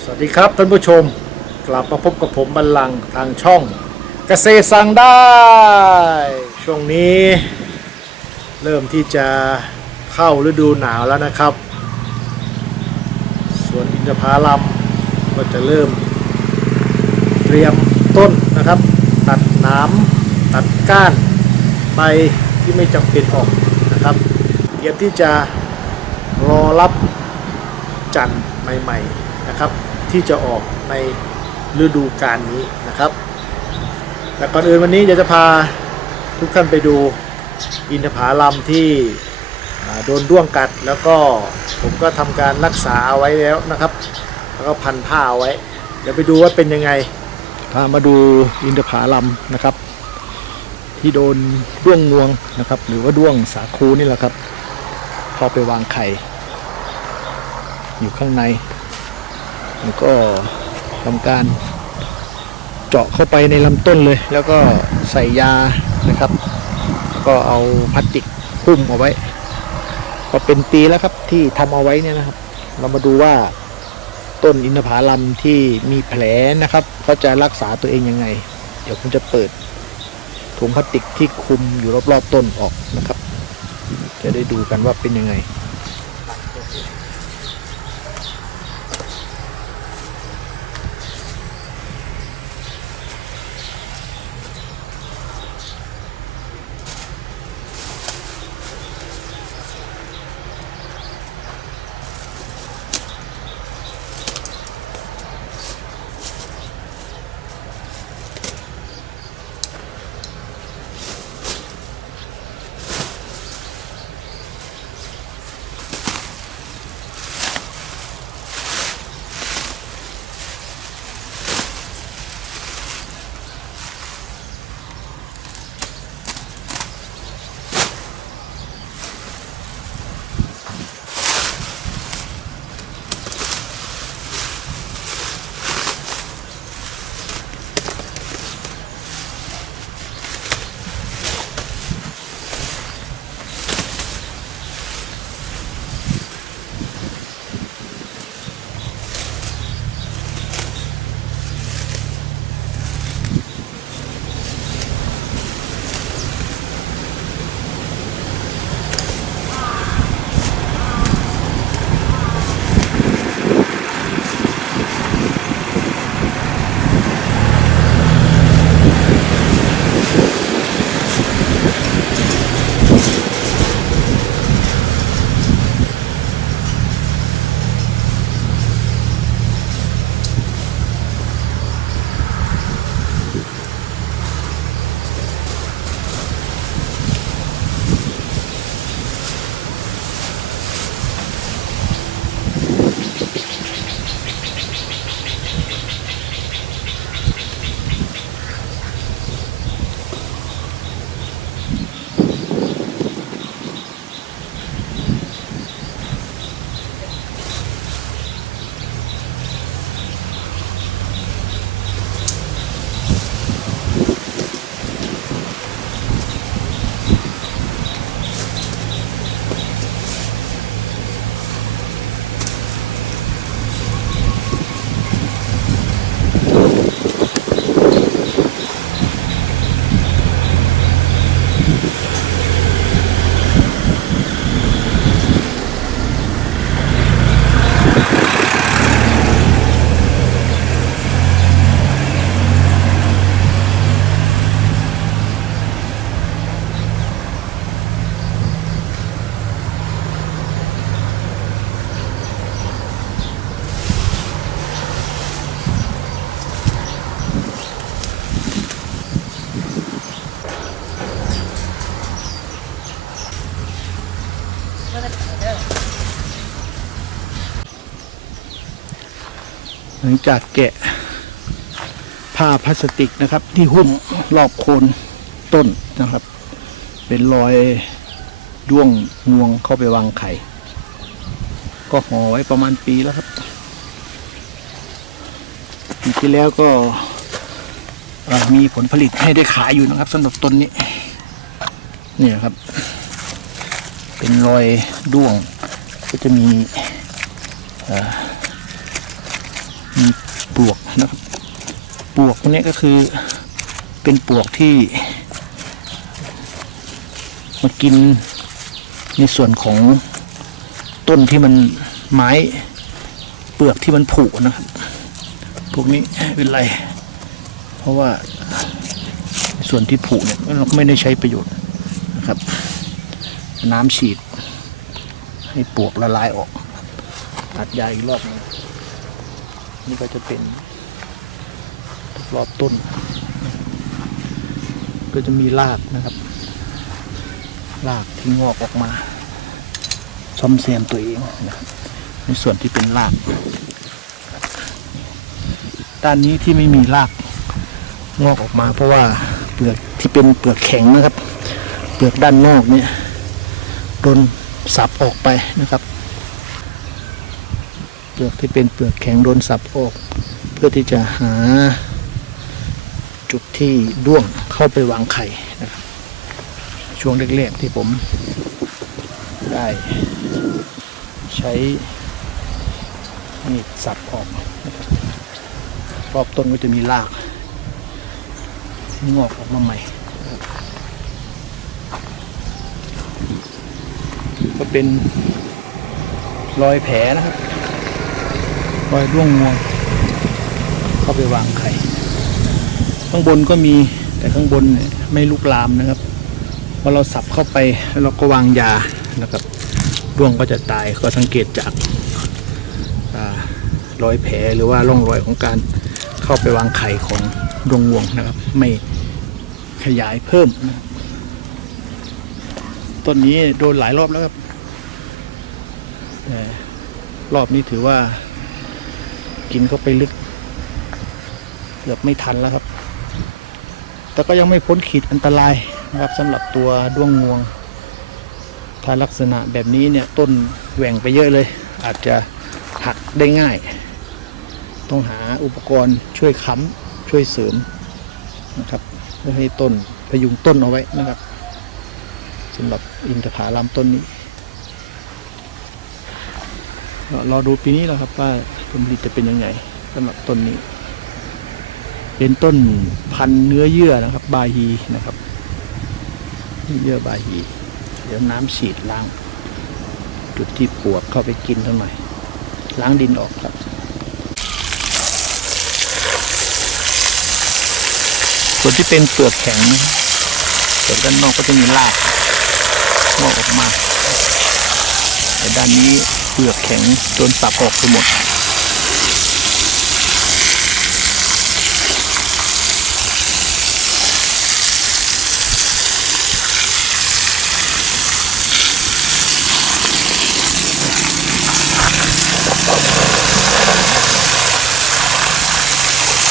สวัสดีครับท่านผู้ชมกลับมาพบกับผมบัลลังก์ทางช่องเกษตรสั่งได้ ช่วงนี้ เริ่มที่จะเข้าฤดูหนาวแล้วนะครับสวนอินทผลัมก็จะเริ่ม เตรียมต้นนะครับ ตัดน้ำตัดก้านใบที่ไม่จำเป็นออกนะครับ เตรียมที่จะรอรับจันทร์ใหม่ ๆ นะครับที่จะออกในฤดูกาลนี้นะครับ แต่ก่อนอื่นวันนี้จะจะพาทุกท่านไปดูอินทผลัมที่โดนด้วงกัดแล้วก็ผมก็ทำการรักษาเอาไว้แล้วนะครับ แล้วก็พันผ้าเอาไว้ เดี๋ยวไปดูว่าเป็นยังไงพามาดูอินทผลัมนะครับ ที่โดนด้วงงวงนะครับ หรือว่าด้วงสาคูนี่แหละครับพอไปวางไข่อยู่ข้างใน แล้วก็ทำการเจาะเข้าไปในลำต้นเลย แล้วก็ใส่ยานะครับ ก็เอาพลาสติกหุ้มเอาไว้ ก็เป็นปีแล้วครับที่ทำเอาไว้เนี่ยนะครับ เรามาดูว่าต้นอินทผลัมที่มีแผลนะครับเขาจะรักษาตัวเองยังไง เดี๋ยวผมจะเปิดถุงพลาสติกที่คุมอยู่รอบๆต้นออกนะครับ จะได้ดูกันว่าเป็นยังไง หลังจากแกะผ้าพลาสติกนะครับ ที่หุ้มรอบโคนต้นนะครับ เป็นรอยด้วงงวงเข้าไปวางไข่ ก็ห่อไว้ประมาณปีแล้วครับปีที่แล้วก็มีผลผลิตให้ได้ขายอยู่นะครับสำหรับต้นนี้ เนี่ยครับ เป็นรอยด้วง ก็จะมีมีปลวกนะครับปลวกพวกนี้ก็คือเป็นปลวกที่มากินในส่วนของต้นที่มันไม้เปลือกที่มันผุนะครับ พวกนี้เป็นไร เพราะว่าส่วนที่ผุเนี่ยเราก็ไม่ได้ใช้ประโยชน์นะครับ น้ำฉีด ให้ปลวกละลายออกตัดใยาอีกรอบหนึงนี่ก็จะเป็นรอบต้น ก็จะมีรากนะครับ รากที่งอกออกมาซ่อมแซมตัวเองนะครับ ในส่วนที่เป็นราก ด้านนี้ที่ไม่มีรากงอกออกมา เพราะว่าเปลือกที่เป็นเปลือกแข็งนะครับ เปลือกด้านนอกเนี่ย โดนสับออกไปนะครับ เปลือกที่เป็นเปลือกแข็งโดนสับออก เพื่อที่จะหา จุดที่ด้วงเข้าไปวางไข่นะครับ ช่วงแรกๆที่ผมได้ใช้มีดสับออกนะครับรอบต้นก็จะมีรากงอกออกมาใหม่นะครับก็ เป็นรอยแผลนะครับ รอยร่วงงวง เข้าไปวางไข่ ข้างบนก็มีแต่ข้างบนไม่ลุกลามนะครับพอเราสับเข้าไปแล้วเราก็วางยานะครับร่วงก็จะตายก็สังเกตจากรอยแผลหรือว่าร่องรอยของการเข้าไปวางไข่ของดวงงวงนะครับ ไม่ขยายเพิ่ม ต้นนี้โดนหลายรอบแล้วครับ รอบนี้ถือว่า กินเข้าไปลึก เกือบไม่ทันแล้วครับ แต่ก็ยังไม่พ้นขีดอันตรายนะครับสำหรับตัวด้วงงวง ถ้าลักษณะแบบนี้เนี่ยต้นแหว่งไปเยอะเลย อาจจะหักได้ง่าย ต้องหาอุปกรณ์ช่วยค้ำช่วยเสริมนะครับเพื่อให้ต้นพยุงต้นเอาไว้นะครับสำหรับอินทผลัมต้นนี้ รอรอดูปีนี้แล้วครับว่าผลผลิตจะเป็นยังไงสำหรับต้นนี้ เป็นต้นพันเนื้อเยื่อนะครับ บาฮีนะครับเยื่อบาฮี เดี๋ยวน้ำฉีดล้าง จุดที่ปวดเข้าไปกินเท่าไหร่ล้างดินออกครับส่วนที่เป็นเปลือกแข็งนะครับเปลือกด้านนอกก็จะมีรากงอกออกมา แต่ด้านนี้ เปลือกแข็งโดนสับออกไปหมด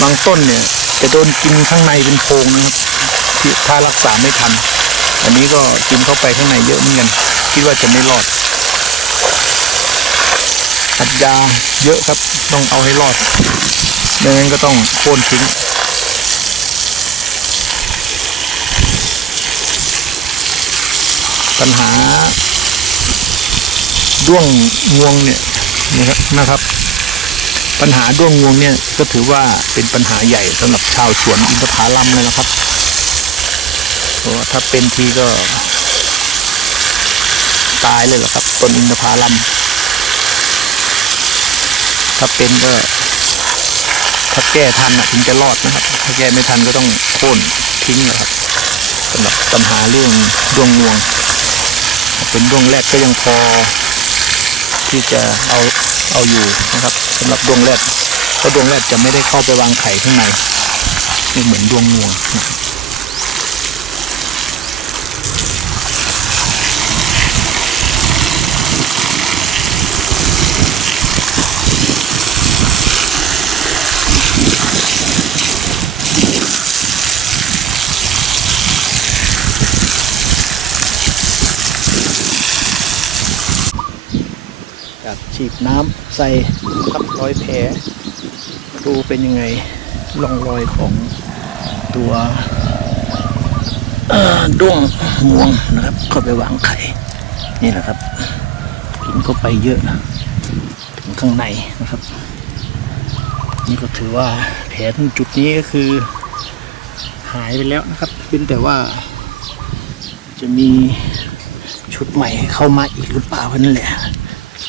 บางต้นเนี่ยจะโดนกินข้างในเป็นโพรงนะครับที่ถ้ารักษาไม่ทัน อันนี้ก็กินเข้าไปข้างในเยอะเหมือนกัน คิดว่าจะไม่รอด อัดยาเยอะครับ ต้องเอาให้รอดไม่งั้นก็ต้องโค่นทิ้งปัญหาด้วงงวงเนี่ยนะครับนะครับ ปัญหาด้วงงวงเนี่ยก็ถือว่าเป็นปัญหาใหญ่สำหรับชาวสวนอินทผลัมเลยนะครับเพราะถ้าเป็นทีก็ ตายเลยเหรอครับต้นอินทผลัม ถ้าเป็นก็ ถ้าแก้ทันนะถึงจะรอดนะครับ ถ้าแก้ไม่ทันก็ต้องโค่นทิ้งนะครับสำหรับปัญหาเรื่องดวงงวงถ้าเป็นดวงแรกก็ยังพอ ที่จะเอาเอาอยู่นะครับสำหรับดวงแรดเพราะดวงแรดจะไม่ได้เข้าไปวางไข่ข้างในไม่เหมือนดวงงวงนะครับ ฉีดน้ำใส่ทับรอยแผลดูเป็นยังไงร่องรอยของตัวด้วงงวงนะครับ เข้าไปวางไข่ นี่แหละครับ กินเข้าไปเยอะถึงข้างในนะครับ นี่ก็ถือว่าแผลตรงจุดนี้ก็คือ หายไปแล้วนะครับ เป็นแต่ว่า จะมีชุดใหม่เข้ามาอีกหรือเปล่าแค่นั้นแหละ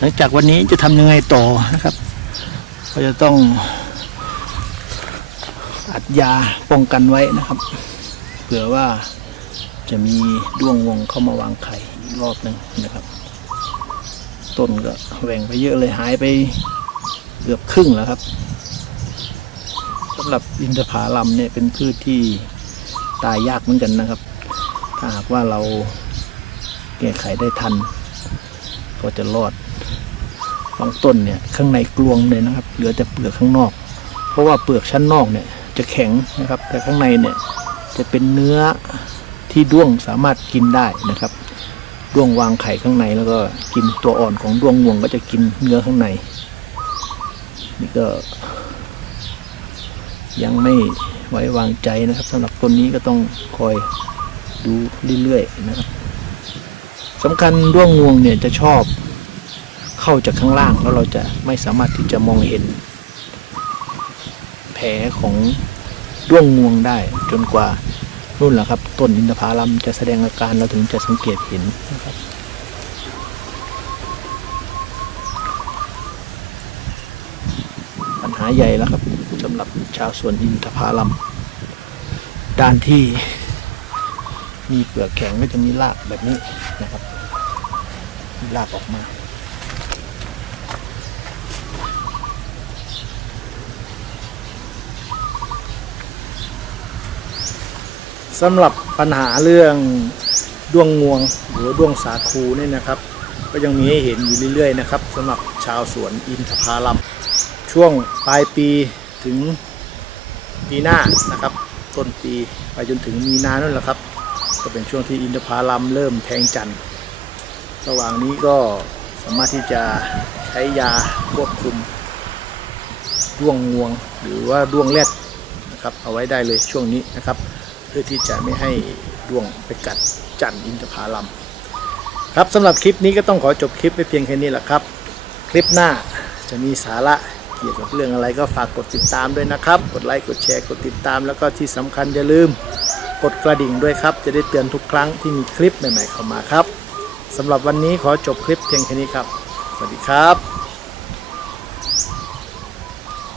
หลังจากวันนี้จะทำยังไงต่อนะครับ ก็จะต้องอัดยาป้องกันไว้นะครับ เผื่อว่าจะมีด้วงวงเข้ามาวางไข่อีกรอบหนึ่งนะครับ ต้นก็แหว่งไปเยอะเลยหายไปเกือบครึ่งแล้วครับสำหรับอินทผลัมเนี่ยเป็นพืชที่ตายยากเหมือนกันนะครับ ถ้าหากว่าเราแก้ไขได้ทัน ก็จะรอด บางต้นเนี่ยข้างในกลวงเลยนะครับ เหลือแต่เปลือกข้างนอก เพราะว่าเปลือกชั้นนอกเนี่ยจะแข็งนะครับ แต่ข้างในเนี่ยจะเป็นเนื้อที่ด้วงสามารถกินได้นะครับ ด้วงวางไข่ข้างในแล้วก็กินตัวอ่อนของด้วงงวงก็จะกินเนื้อข้างใน นี่ก็ ยังไม่ไว้วางใจนะครับสำหรับต้นนี้ก็ต้องคอยดูเรื่อยๆนะครับสำคัญด้วงงวงเนี่ยจะชอบ เข้าจากข้างล่างแล้วเราจะไม่สามารถที่จะมองเห็น แผลของด้วงงวงได้จนกว่านู่นแหละครับ ต้นอินทผลัมจะแสดงอาการเราถึงจะสังเกตเห็นนะครับปัญหาใหญ่แล้วครับสำหรับชาวสวนอินทผลัมด้านที่มีเปลือกแข็งก็จะมีรากแบบนี้นะครับรากออกมา สำหรับปัญหาเรื่องด้วงงวงหรือว่าด้วงสาคูนี่นะครับ ก็ยังมีให้เห็นอยู่เรื่อยๆนะครับสำหรับชาวสวนอินทผลัมช่วงปลายปีถึงปีหน้านะครับ ต้นปีไปจนถึงมีนานั่นแหละครับ ก็เป็นช่วงที่อินทผลัมเริ่มแทงจันทร์ระหว่างนี้ก็สามารถที่จะใช้ยาควบคุมด้วงงวง หรือว่าด้วงแรดนะครับเอาไว้ได้เลยช่วงนี้นะครับ เพื่อที่จะไม่ให้ดวงไปกัดจันทร์อินทผลัมครับสำหรับคลิปนี้ก็ต้องขอจบคลิปไปเพียงแค่นี้แหละครับ คลิปหน้าจะมีสาระเกี่ยวกับเรื่องอะไรก็ฝากกดติดตามด้วยนะครับ กดไลค์กดแชร์กดติดตาม แล้วก็ที่สำคัญอย่าลืมกดกระดิ่งด้วยครับ จะได้เตือนทุกครั้งที่มีคลิปใหม่ๆเข้ามาครับสำหรับวันนี้ขอจบคลิปเพียงแค่นี้ครับ สวัสดีครับ